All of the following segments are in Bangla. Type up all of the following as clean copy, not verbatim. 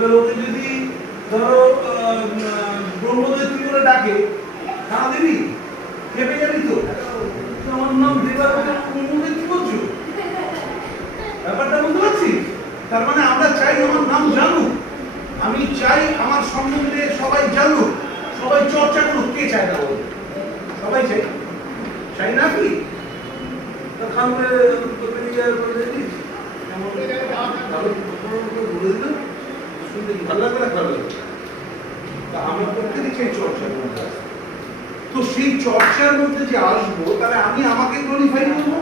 এবার ওকে যদি ধরো ব্রহ্মদেব কি করে ডাকে, সারা দিবি, খেপে যাবি তো। আমার নাম দেবার ব্রহ্মদেব কি বলছো, ব্যাপারটা বুঝতে পারছিস? তার মানে আমরা চাই আমার নাম জানুক, আমি চাই আমার সম্বন্ধে সবাই জানুক, সবাই চর্চা করুক। কে চায় না বল? সবাই চাই, চাই না কি? খান বলে দিস শুনতে ভালো লাগবে না, ভালো লাগবে। তা আমরা প্রত্যেকে চাই চর্চার মধ্যে আসবো। তো সেই চর্চার মধ্যে যে আসবো, তাহলে আমি আমাকে গ্লোরিফাই করবো।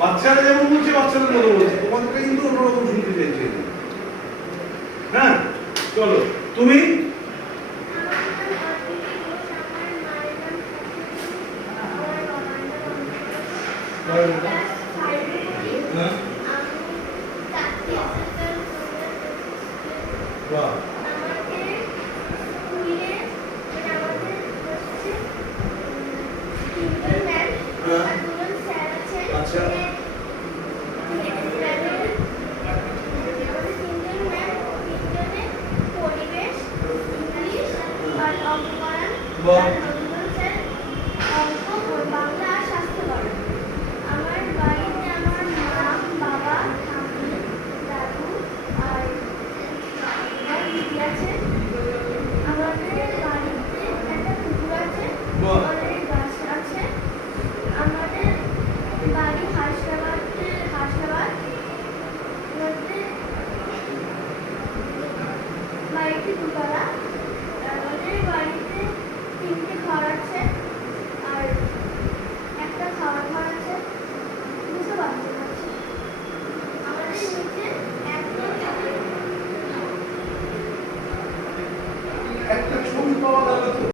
বাচ্চারা যেমন বলছে বাচ্চাদের মতো বলছে, তোমাদেরকে কিন্তু অন্যরকম শুনতে চাইছে। হ্যাঁ চলো তুমি। আচ্ছা একটা